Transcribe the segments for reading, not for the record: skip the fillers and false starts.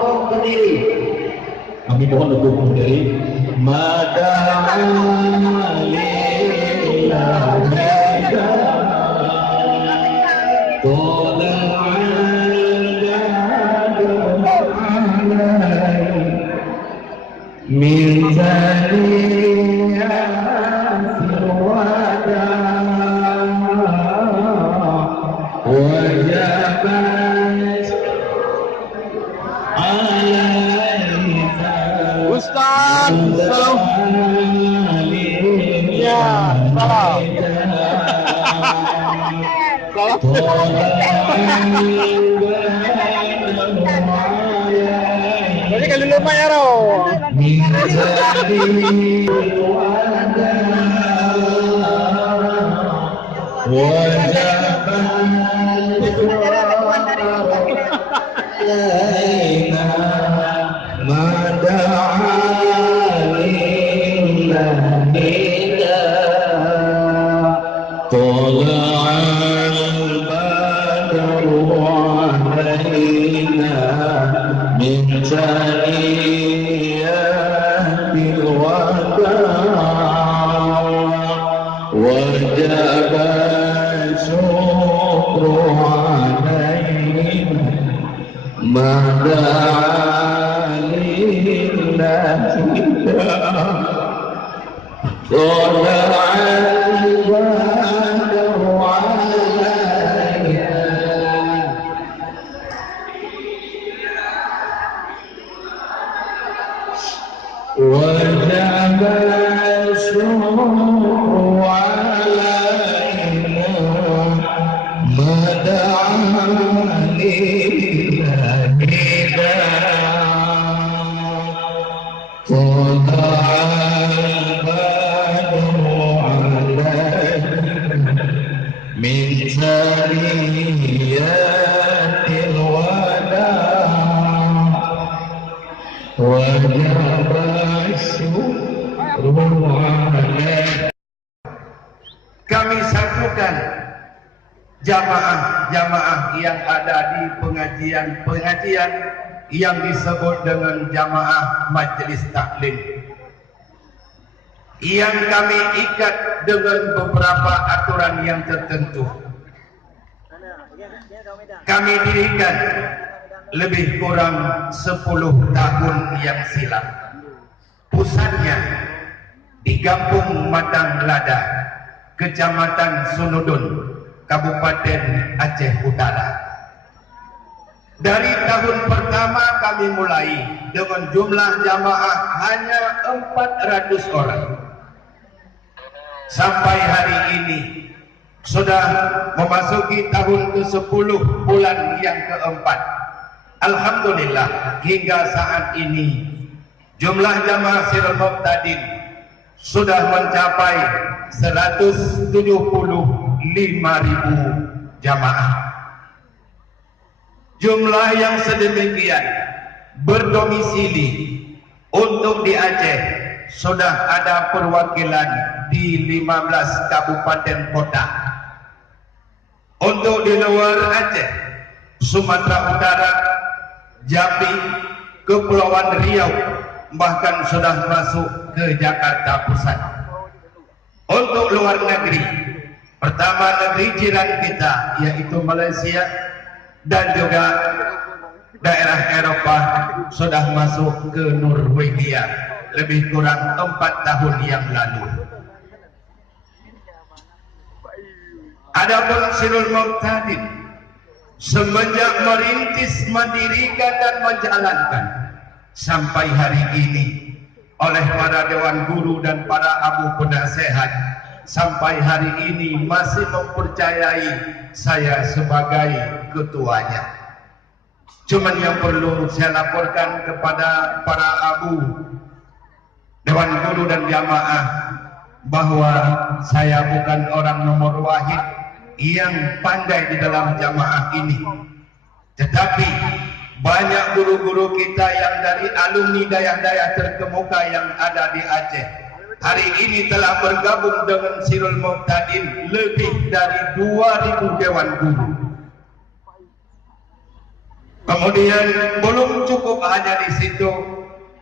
untuk berdiri. Kami mohon untuk berdiri. Ustaz, salam. Ya, salam. Jadi kalau lupa ya roh. Kami satukan jamaah-jamaah yang ada di pengajian-pengajian yang disebut dengan jamaah majelis taklim, yang kami ikat dengan beberapa aturan yang tertentu. Kami dirikan lebih kurang 10 tahun yang silam. Pusatnya di Kampung Matang Lada, Kecamatan Sunudun, Kabupaten Aceh Utara. Dari tahun pertama kami mulai dengan jumlah jamaah hanya 400 orang. Sampai hari ini sudah memasuki tahun ke-10, bulan yang keempat. Alhamdulillah hingga saat ini jumlah jamaah Sirul Muqtadin sudah mencapai 175.000 jamaah. Jumlah yang sedemikian berdomisili untuk di Aceh sudah ada perwakilan di 15 kabupaten kota. Untuk di luar Aceh, Sumatera Utara, Jambi, Kepulauan Riau, bahkan sudah masuk ke Jakarta Pusat. Untuk luar negeri, pertama negeri jiran kita yaitu Malaysia dan juga daerah Eropah sudah masuk ke Norwegia lebih kurang 4 tahun yang lalu. Adapun Sirul Muqtadin semenjak merintis, mendirikan dan menjalankan sampai hari ini oleh para dewan guru dan para abu penasehat, sampai hari ini masih mempercayai saya sebagai ketuanya. Cuman yang perlu saya laporkan kepada para abu dewan guru dan jamaah bahwa saya bukan orang nomor wahid yang pandai di dalam jamaah ini, tetapi banyak guru-guru kita yang dari alumni daerah-daerah terkemuka yang ada di Aceh hari ini telah bergabung dengan Sirul Muqtadin lebih dari 2.000 dewan guru. Kemudian belum cukup hanya di situ,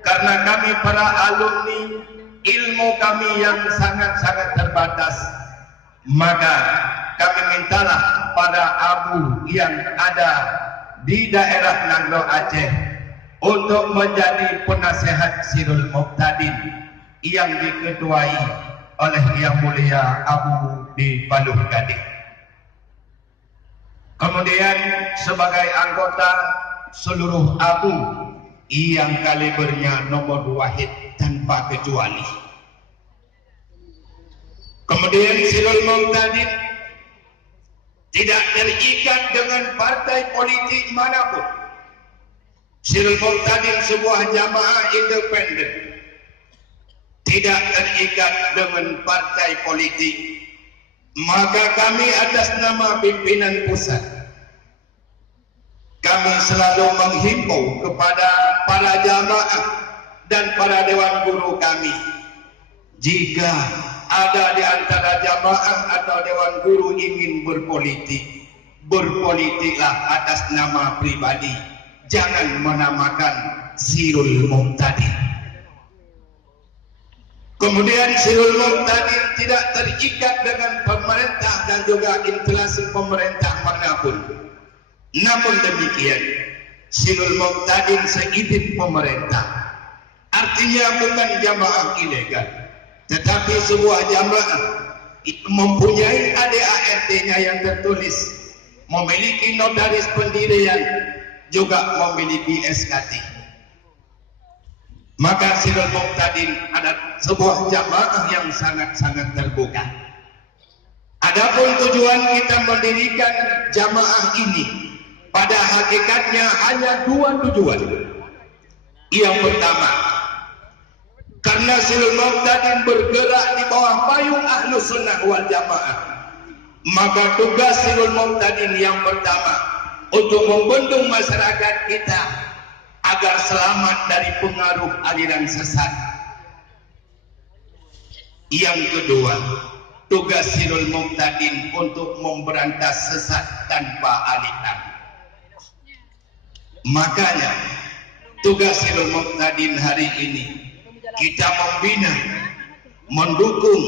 karena kami para alumni ilmu kami yang sangat-sangat terbatas, maka kami mintalah pada abu yang ada di daerah Nangro Aceh untuk menjadi penasehat Sirul Muqtadin yang diketuai oleh Yang Mulia Abu di Paluh Gading. Kemudian sebagai anggota seluruh abu yang kalibernya nomor wahid tanpa kecuali. Kemudian Sirul Muqtadin tidak terikat dengan partai politik manapun. Sirul Muqtadin sebuah jamaah independen, tidak terikat dengan partai politik. Maka kami atas nama pimpinan pusat, kami selalu menghimbau kepada para jamaah dan para dewan guru kami, jika ada di antara jamaah atau dewan guru ingin berpolitik, berpolitiklah atas nama pribadi, jangan menamakan Sirul Muqtadin. Kemudian Sirul Muqtadin tidak terikat dengan pemerintah dan juga instansi pemerintah manapun. Namun demikian, Sirul Muqtadin seizin pemerintah. Artinya bukan jamaah ilegal, tetapi sebuah jamaah mempunyai ADART-nya yang tertulis, memiliki notaris pendirian, juga memiliki SKT. Maka Sirul Muqtadin adalah sebuah jamaah yang sangat-sangat terbuka. Adapun tujuan kita mendirikan jamaah ini, pada hakikatnya hanya dua tujuan. Yang pertama, karena Sirul Muqtadin bergerak di bawah payung Ahlus Sunnah wal Jamaah, maka tugas Sirul Muqtadin yang pertama untuk membendung masyarakat kita agar selamat dari pengaruh aliran sesat. Yang kedua, tugas Sirul Muqtadin untuk memberantas sesat tanpa aliran. Makanya tugas Sirul Muqtadin hari ini kita membina, mendukung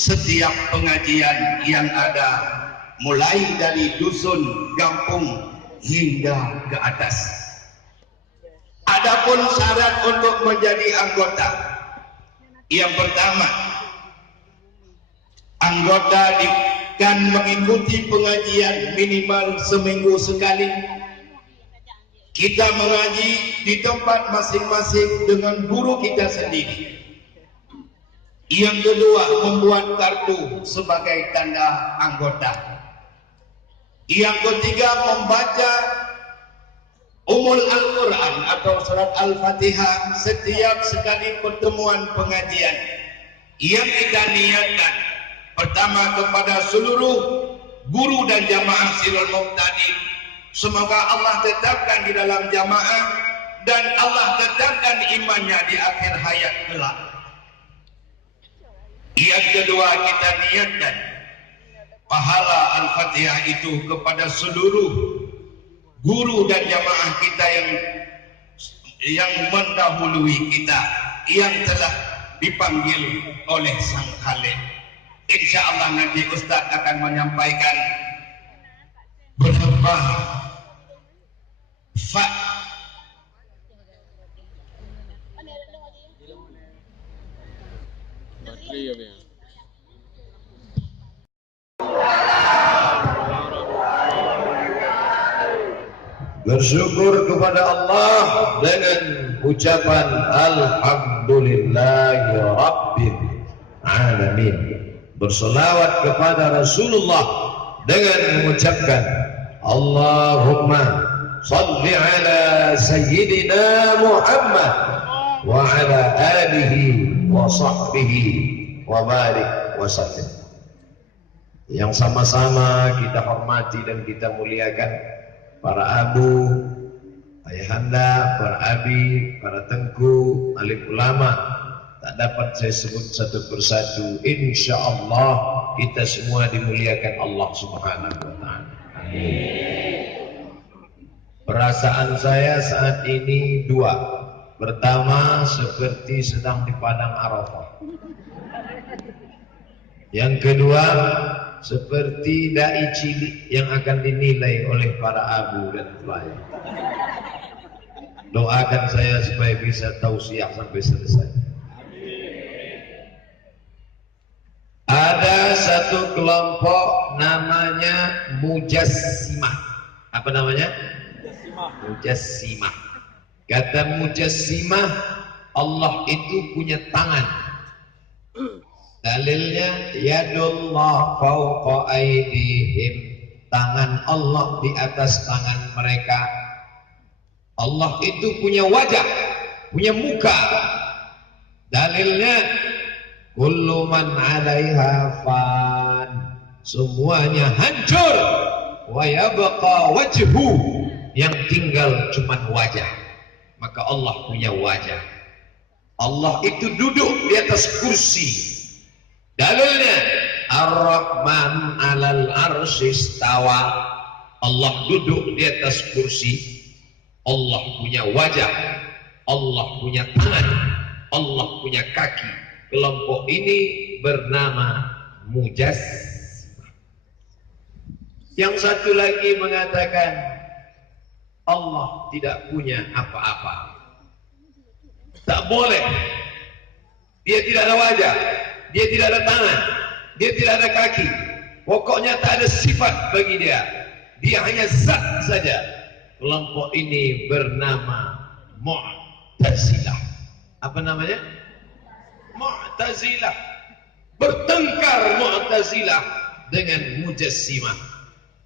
setiap pengajian yang ada, mulai dari dusun, kampung hingga ke atas. Adapun syarat untuk menjadi anggota, yang pertama, anggota akan mengikuti pengajian minimal seminggu sekali. Kita mengaji di tempat masing-masing dengan guru kita sendiri. Yang kedua, membuat kartu sebagai tanda anggota. Yang ketiga, membaca Umul Al-Quran atau surat Al-Fatihah setiap sekali pertemuan pengajian. Yang kita niatkan pertama kepada seluruh guru dan jamaah Sirul Muqtadin, semoga Allah tetapkan di dalam jamaah dan Allah tetapkan imannya di akhir hayat kelak. Yang kedua, kita niatkan pahala Al-Fatihah itu kepada seluruh guru dan jamaah kita yang mendahului kita, yang telah dipanggil oleh Sang Khalik. Insya Allah nanti Ustaz akan menyampaikan beberapa bersyukur kepada Allah dengan ucapan Alhamdulillahi Rabbil Alamin, berselawat kepada Rasulullah dengan mengucapkan Allahumma salli ala Sayyidina Muhammad wa ala alihi wa sahbihi wa barik wa sallim. Yang sama-sama kita hormati dan kita muliakan para abu, ayahanda, para abi, para tengku, alim ulama, tak dapat saya sebut satu persatu. Insya Allah kita semua dimuliakan Allah Subhanahu wa Ta'ala. Amin. Perasaan saya saat ini dua. Pertama, seperti sedang di padang Arafah. Yang kedua, seperti dai cilik yang akan dinilai oleh para abu dan pelayan. Doakan saya supaya bisa tausiah sampai selesai. Ada satu kelompok namanya Mujassimah. Apa namanya? Mujassimah. Kata Mujassimah, Allah itu punya tangan. Dalilnya yadullah fawqa aydihim, tangan Allah di atas tangan mereka. Allah itu punya wajah, punya muka. Dalilnya kullu man 'alaiha fan, semuanya hancur, wa yabqa wajhu, yang tinggal cuma wajah. Maka Allah punya wajah. Allah itu duduk di atas kursi. Dalilnya Ar-Rahman 'alal arsy istawa, Allah duduk di atas kursi. Allah punya wajah, Allah punya tangan, Allah punya kaki. Kelompok ini bernama Mujassimah. Yang satu lagi mengatakan Allah tidak punya apa-apa. Tak boleh. Dia tidak ada wajah, dia tidak ada tangan, dia tidak ada kaki. Pokoknya tak ada sifat bagi dia. Dia hanya zat saja. Kelompok ini bernama Mu'tazilah. Apa namanya? Mu'tazilah. Bertengkar Mu'tazilah dengan Mujassimah.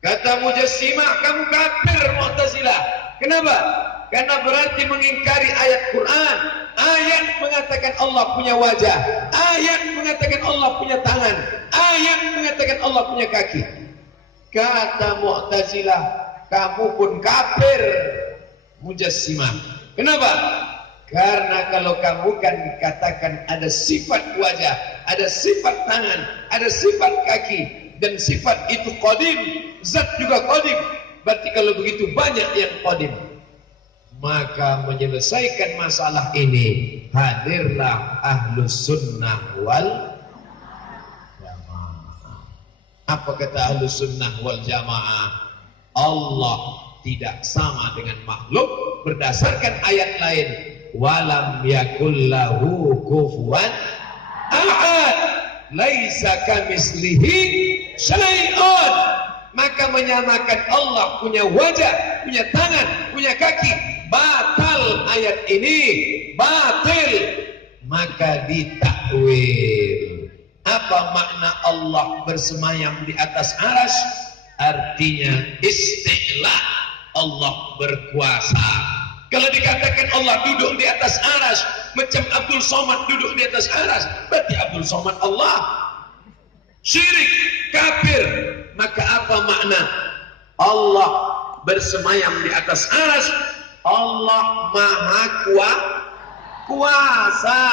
Kata Mujassimah, kamu kafir Mu'tazilah. Kenapa? Karena berarti mengingkari ayat Quran. Ayat mengatakan Allah punya wajah, ayat mengatakan Allah punya tangan, ayat mengatakan Allah punya kaki. Kata Mu'tazilah, kamu pun kafir Mujassimah. Kenapa? Karena kalau kamu kan dikatakan ada sifat wajah, ada sifat tangan, ada sifat kaki, dan sifat itu qadim, zat juga qadim. Berarti kalau begitu banyak yang qadim. Maka menyelesaikan masalah ini, hadirlah Ahlus Sunnah wal Jamaah. Apa kata Ahlus Sunnah wal Jamaah? Allah tidak sama dengan makhluk berdasarkan ayat lain. Walam yakul lahu kufuwan ahad, laisa kamitslihi syai'un. Maka menyamakan Allah punya wajah, punya tangan, punya kaki, batal ayat ini, batil. Maka ditakwil. Apa makna Allah bersemayam di atas arsy? Artinya isti'la, Allah berkuasa. Kalau dikatakan Allah duduk di atas arsy, macam Abdul Somad duduk di atas arsy, berarti Abdul Somad Allah. Syirik, kafir. Maka apa makna Allah bersemayam di atas arsy? Allah maha kuasa.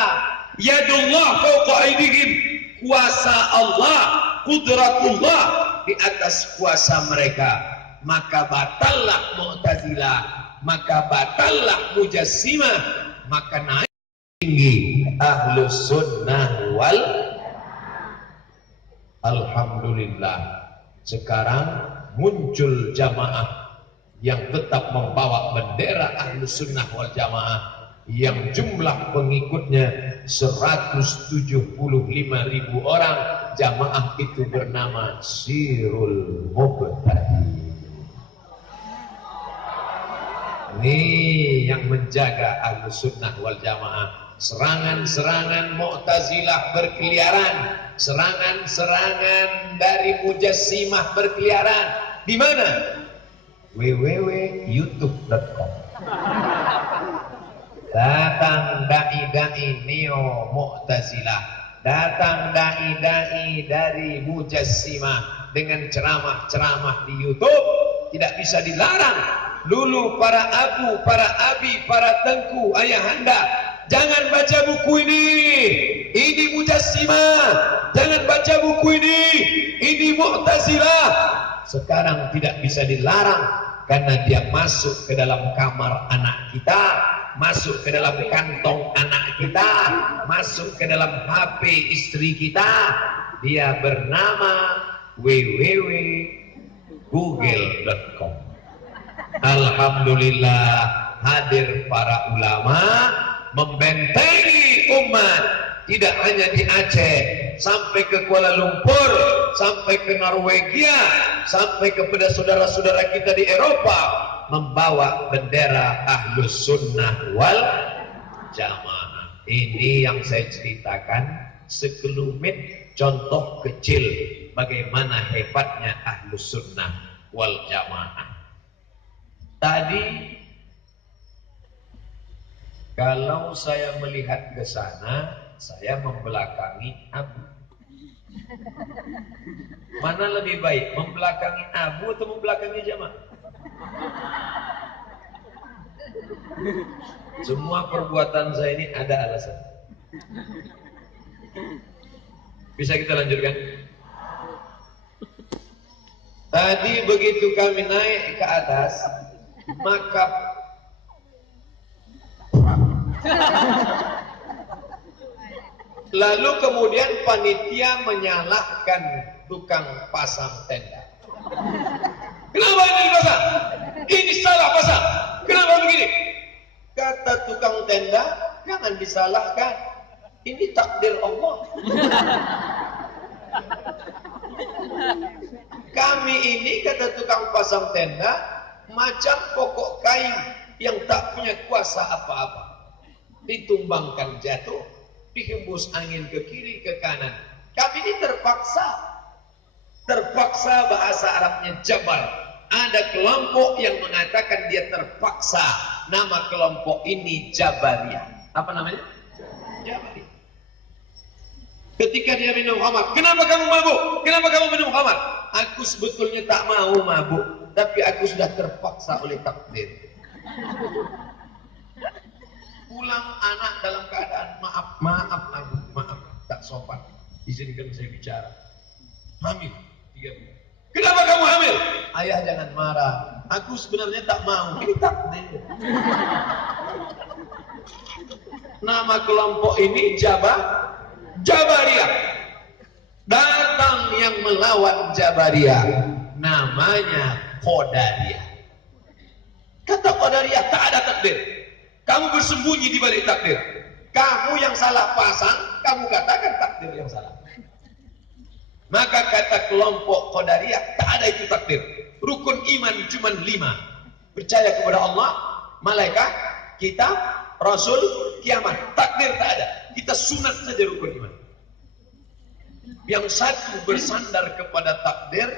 Yadullah fawqa aydihim, kuasa Allah, qudratullah di atas kuasa mereka. Maka batallah Mu'tazilah, maka batallah Mujassimah, maka naik tinggi Ahlus Sunnah wal. Alhamdulillah, sekarang muncul jamaah yang tetap membawa bendera Ahlus Sunnah wal Jamaah, yang jumlah pengikutnya 175.000 orang. Jamaah itu bernama Sirul Mubtadi. Ini yang menjaga Ahlus Sunnah wal Jamaah. Serangan-serangan Mu'tazilah berkeliaran, serangan-serangan dari Mujassimah berkeliaran. Di mana? www.youtube.com. Datang dai-dai neo Mu'tazilah, datang dai-dai dari Mujassimah dengan ceramah-ceramah di YouTube, tidak bisa dilarang. Dulu para abu, para abi, para tengku, ayahanda, jangan baca buku ini Mujassimah. Jangan baca buku ini Mu'tazilah. Sekarang tidak bisa dilarang. karena dia masuk ke dalam kamar anak kita, masuk ke dalam kantong anak kita, masuk ke dalam HP istri kita. Dia bernama www.google.com. Alhamdulillah, hadir para ulama membentengi umat. Tidak hanya di Aceh, sampai ke Kuala Lumpur, sampai ke Norwegia, sampai kepada saudara-saudara kita di Eropa, membawa bendera Ahlus Sunnah wal Jamaah. Ini yang saya ceritakan sekelumit contoh kecil bagaimana hebatnya Ahlus Sunnah wal Jamaah. Tadi kalau saya melihat ke sana, saya membelakangi Abu. Mana lebih baik, membelakangi Abu atau membelakangi Jamaah? Semua perbuatan saya ini ada alasan. Bisa kita lanjutkan? Tadi begitu kami naik ke atas, maka lalu kemudian panitia menyalahkan tukang pasang tenda. Kenapa ini dipasang? Ini salah pasang. Kenapa begini? Kata tukang tenda, jangan disalahkan. Ini takdir Allah. Kami ini, kata tukang pasang tenda, macam pokok kayu yang tak punya kuasa apa-apa. Ditumbangkan jatuh, dihembus angin ke kiri ke kanan. Kami ini terpaksa bahasa Arabnya jabar. Ada kelompok yang mengatakan dia terpaksa. Nama kelompok ini Jabariyah. Apa namanya? Jabariyah. Ketika dia minum khamar, kenapa kamu mabuk? Kenapa kamu minum khamar? Aku sebetulnya tak mau mabuk, tapi aku sudah terpaksa oleh takdir. Pulang anak dalam keadaan maaf Abu, maaf, tak sopan. Izinkan saya bicara. Hamil 3 bulan. Kenapa kamu hamil? Ayah jangan marah. Aku sebenarnya tak mau. Ini takdir. Nama kelompok ini Jabariyah. Datang yang melawan Jabariyah, namanya Qadariyah. Kata Qadariyah, tak ada takdir. Kamu bersembunyi di balik takdir. Kamu yang salah pasang, kamu katakan takdir yang salah. Maka kata kelompok Qadariyah, tak ada itu takdir. Rukun iman cuma 5. Percaya kepada Allah, malaikat, kitab, Rasul, kiamat. Takdir tak ada. Kita sunat saja rukun iman. Yang satu bersandar kepada takdir,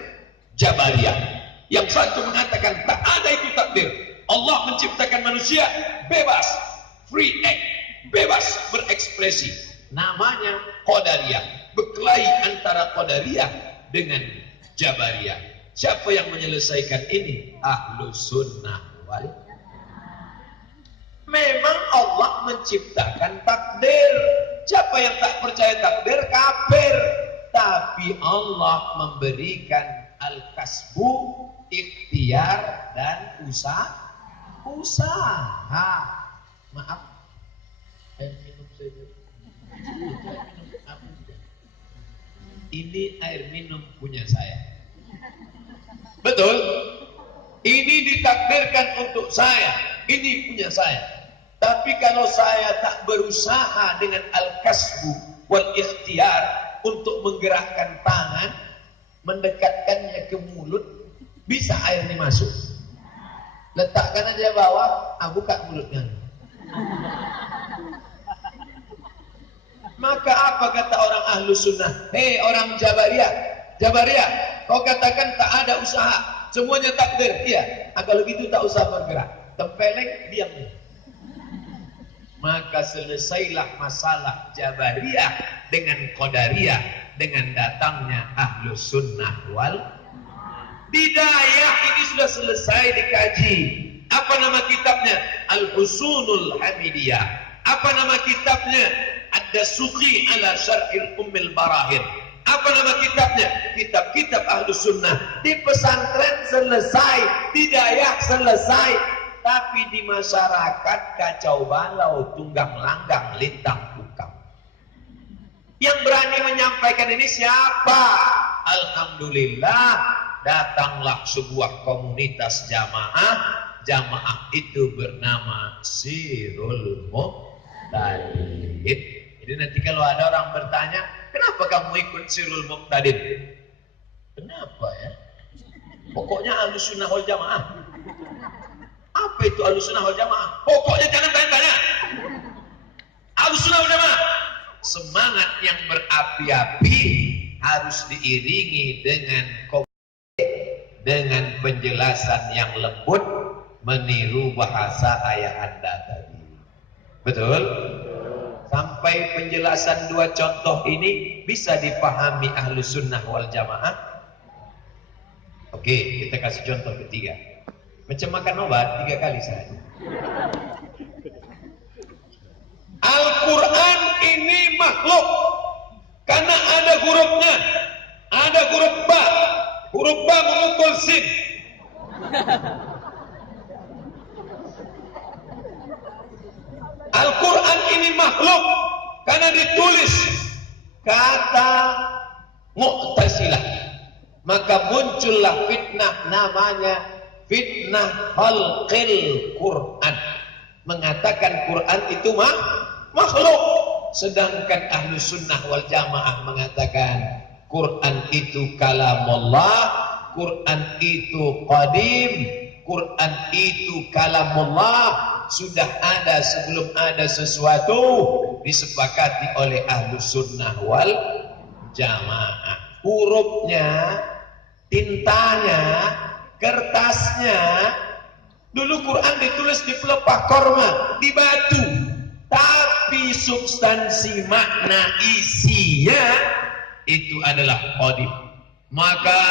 Jabariyah. Yang satu mengatakan tak ada itu takdir. Allah menciptakan manusia bebas, free act, bebas berekspresi. Namanya Qadariyah. Berkelahi antara Qadariyah dengan Jabariyah. Siapa yang menyelesaikan ini? Ahlus Sunnah wal. Memang Allah menciptakan takdir. Siapa yang tak percaya takdir kafir. Tapi Allah memberikan al-kasbu, ikhtiar dan usaha. Maaf, air minum saja. Ini air minum punya saya. Betul? Ini ditakdirkan untuk saya. Ini punya saya. Tapi kalau saya tak berusaha dengan al-kasbu wal ikhtiar untuk menggerakkan tangan, mendekatkannya ke mulut, bisa air ini masuk. Letakkan aja bawah, buka mulutnya. Maka apa kata orang Ahlus Sunnah? Hei orang Jabariyah, kau katakan tak ada usaha, semuanya takdir. Iya, kalau gitu tak usah bergerak. Tempeleng, diam. Maka selesailah masalah Jabariyah dengan Qadariyah dengan datangnya Ahlus Sunnah wal. Bidayah ini sudah selesai dikaji. Apa nama kitabnya? Al-Husunul Hamidiyah. Apa nama kitabnya? Ad-Dasuqi ala Syar'il Ummil Barahin. Apa nama kitabnya? Kitab-kitab Ahlus Sunnah. Di pesantren selesai, di dayak selesai, tapi di masyarakat kacau balau, tunggang langgang, lintang pukam. Yang berani menyampaikan ini siapa? Alhamdulillah, datanglah sebuah komunitas jamaah. Jamaah itu bernama Sirul Muqtadin. Jadi nanti kalau ada orang bertanya, kenapa kamu ikut Sirul Muqtadin? Kenapa ya? Pokoknya Ahlus Sunnah wal Jamaah. Apa itu Ahlus Sunnah wal Jamaah? Pokoknya jangan tanya-tanya. Ahlus Sunnah wal Jamaah. Semangat yang berapi-api harus diiringi dengan penjelasan yang lembut, meniru bahasa ayah anda tadi. Betul? Sampai penjelasan dua contoh ini bisa dipahami Ahlus Sunnah wal Jamaah. Oke, kita kasih contoh ketiga. Macam makan obat 3 kali saja. Al-Quran ini makhluk karena ada hurufnya. Ada huruf ba. Huruf ba memukul sin. Al-Quran ini makhluk karena ditulis kata Mu'tazilah, maka muncullah fitnah namanya fitnah khalqil Quran, mengatakan Quran itu makhluk, sedangkan Ahlus Sunnah wal Jamaah mengatakan Quran itu kalamullah, Quran itu qadim, Quran itu kalamullah, sudah ada sebelum ada sesuatu, disepakati oleh Ahlus Sunnah wal Jamaah. Hurufnya, tintanya, kertasnya, dulu Quran ditulis di pelepah korma, di batu, tapi substansi makna isinya itu adalah qadim. Maka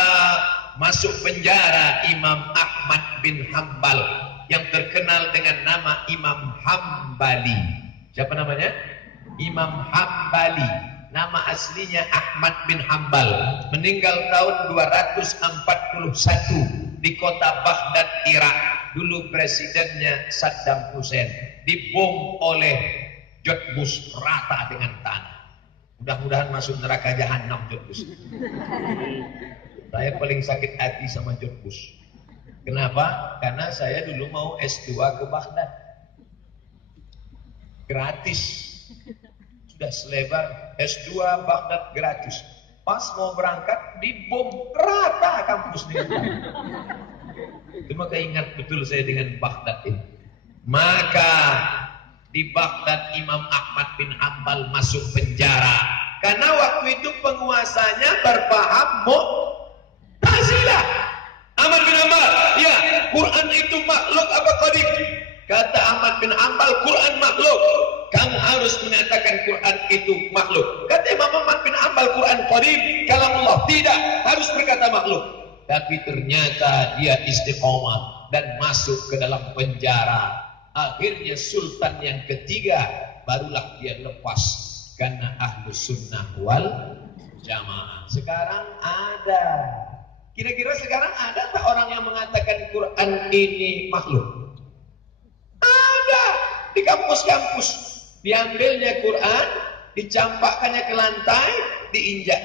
masuk penjara Imam Ahmad bin Hambal yang terkenal dengan nama Imam Hambali. Siapa namanya? Imam Hambali. Nama aslinya Ahmad bin Hambal. Meninggal tahun 241 di kota Baghdad, Irak. Dulu presidennya Saddam Hussein. Dibom oleh George Bush rata dengan tanah. Mudah-mudahan masuk neraka jahanam George Bush. Saya paling sakit hati sama George Bush. Kenapa? Karena saya dulu mau S2 ke Baghdad. Gratis. Sudah selebar S2 Baghdad gratis. Pas mau berangkat dibom rata kampus ini. Itu maka ingat betul saya dengan Baghdad ini. Maka di Baghdad Imam Ahmad bin Hambal masuk penjara. Karena waktu itu penguasanya berpaham Mu'tazilah. Ahmad bin Hambal, ya, Quran itu makhluk apa qadim? Kata Ahmad bin Hambal, Quran makhluk. Kamu harus menyatakan Quran itu makhluk. Kata Imam Ahmad bin Hambal, Quran qadim, kalamullah. Tidak, harus berkata makhluk. Tapi ternyata dia istiqomah dan masuk ke dalam penjara. Akhirnya sultan yang ketiga barulah dia lepas karena Ahlus Sunnah wal Jamaah. Sekarang ada. Kira-kira sekarang ada tak orang yang mengatakan Quran ini makhluk? Ada. Di kampus-kampus diambilnya Quran, dicampakkannya ke lantai, diinjak.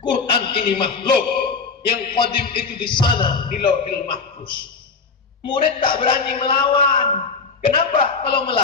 Quran ini makhluk. Yang qadim itu di sana, di Lauhil Mahfuz. Murid tak berani melawan. Kenapa? Kalau melawan